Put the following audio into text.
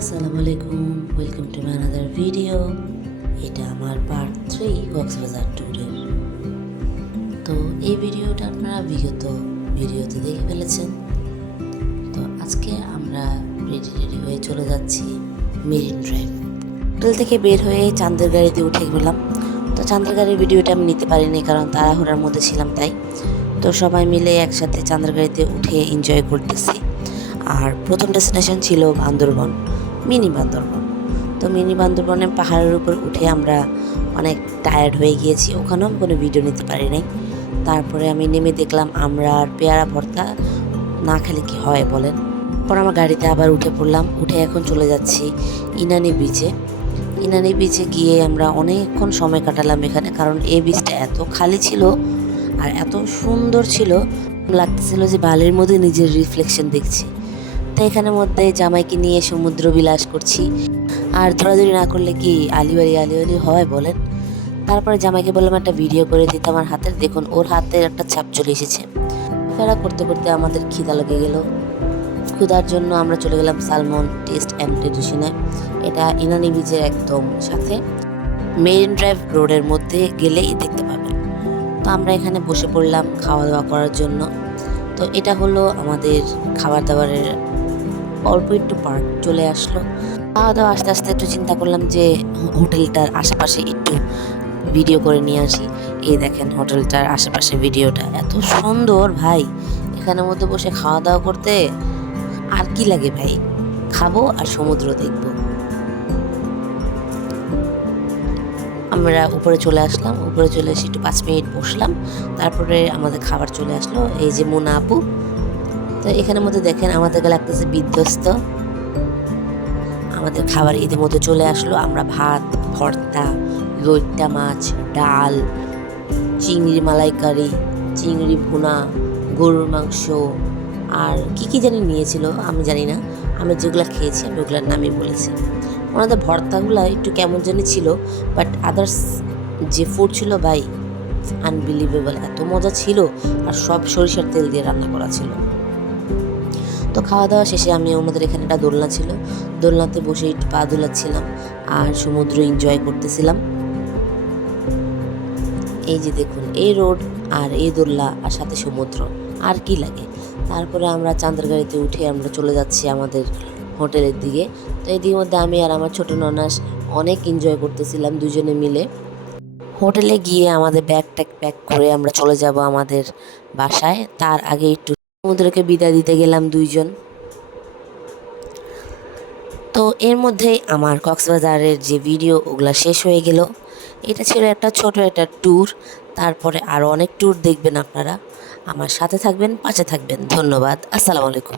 আসসালামু আলাইকুম welcome to my another video এটা আমার পার্ট থ্রি কক্সবাজার ট্যুরের তো এই ভিডিওটা আপনারা বিগত ভিডিওতে দেখে ফেলেছেন। তো আজকে আমরা রেডি রেডি হয়ে চলে যাচ্ছি মেরিন ড্রাইভ হোটেল থেকে বের হয়ে চাঁদের গাড়িতে উঠে গেলাম। তো চাঁদের গাড়ির ভিডিওটা আমি নিতে পারিনি, কারণ তাড়াহুড়ার মধ্যে ছিলাম তাই। তো সবাই মিলে একসাথে চাঁদের গাড়িতে উঠে এনজয় করতেছি। আর প্রথম ডেস্টিনেশন ছিল বান্দরবন। মিনি বান্দরবন। তো মিনি বান্দরবনে পাহাড়ের উপর উঠে আমরা অনেক টায়ার্ড হয়ে গিয়েছি। ওখানেও আমি কোনো ভিডিও নিতে পারি নাই। তারপরে আমি নেমে দেখলাম আমরা আর পেয়ারা ভর্তা না খেলে কি হয় বলেন। পর আমার গাড়িতে আবার উঠে পড়লাম। উঠে এখন চলে যাচ্ছি ইনানি বিচে ইনানি বিচে গিয়ে আমরা অনেকক্ষণ সময় কাটালাম এখানে। কারণ এই বিচটা এত খালি ছিল আর এত সুন্দর ছিল। লাগতেছিল যে বালির মধ্যে নিজের রিফ্লেকশন দেখছি। তো এখানের মধ্যে জামাইকে নিয়ে সমুদ্র বিলাস করছি। আর ধরাধরি না করলে কি আলিবালি আলিবালি হয় বলেন? তারপরে জামাইকে বললাম, একটা ভিডিও করে দিতে আমার হাতের। দেখুন, ওর হাতের একটা ছাপ চলে এসেছে। ফেরা করতে করতে আমাদের খিদা লেগে গেল। ক্ষুধার জন্য আমরা চলে গেলাম সালমন টেস্ট অ্যান্ড ট্রেডিশনে। এটা ইনানি বিচের একদম সাথে। মেরিন ড্রাইভ রোডের মধ্যে গেলেই দেখতে পাবেন। তো আমরা এখানে বসে পড়লাম খাওয়া দাওয়া করার জন্য। তো এটা হলো আমাদের খাবার দাবারের অল্প একটু পার্ক চলে আসলো। খাওয়া দাওয়া আস্তে আস্তে একটু চিন্তা করলাম যে, হোটেলটার আশেপাশে একটু ভিডিও করে নিয়ে আসি। এই দেখেন হোটেলটার আশেপাশে ভিডিওটা এত সুন্দর ভাই। এখানের মধ্যে বসে খাওয়া দাওয়া করতে আর কি লাগে ভাই? খাব আর সমুদ্র দেখব। আমরা উপরে চলে আসলাম। উপরে চলে এসে একটু পাঁচ মিনিট বসলাম। তারপরে আমাদের খাবার চলে আসলো। এই যে মোনা আপু তো এখানের মধ্যে দেখেন আমাদের গেলে লাগতেছে বিধ্বস্ত। আমাদের খাবার ঈদের মধ্যে চলে আসলো আমরা ভাত, ভর্তা লইট্টা মাছ, ডাল, চিংড়ি মালাইকারি, চিংড়ি ভুনা, গরুর মাংস, আর কি কি জানি নিয়েছিল আমি জানি না। আমি যেগুলো খেয়েছি আমি ওগুলোর নামই বলেছি। ওনাদের ভর্তাগুলো একটু কেমন জানি ছিল বাট আদার্স যে ফুড ছিল ভাই আনবিলিভেবল এত মজা ছিল, আর সব সরিষার তেল দিয়ে রান্না করা ছিল। তো খাওয়া দাওয়া শেষে আমি আমাদের এখানে একটা দোলনা ছিল। দোলনাতে বসে একটু পা দোলাচ্ছিলাম আর সমুদ্র এনজয় করতেছিলাম। এই যে দেখুন, এই রোড আর এই দোলনা আর সাথে সমুদ্র, আর কি লাগে? তারপরে আমরা চাঁদের গাড়িতে উঠে আমরা চলে যাচ্ছি আমাদের হোটেলের দিকে। তো এদিকে মধ্যে আমি আর আমার ছোট ননাস অনেক এনজয় করতেছিলাম দুজনে মিলে। হোটেলে গিয়ে আমাদের ব্যাগ ট্যাগ প্যাক করে আমরা চলে যাব আমাদের বাসায়। তার আগে একটু সমুদ্রকে বিদায় দিতে গেলাম দুইজন। তো এর মধ্যেই আমার কক্সবাজারের যে ভিডিও, ওগুলো শেষ হয়ে গেল। এটা ছিল একটা ছোট একটা ট্যুর তারপরে আরও অনেক ট্যুর দেখবেন আপনারা। আমার সাথে থাকবেন, পাশে থাকবেন। ধন্যবাদ। আসসালামু আলাইকুম।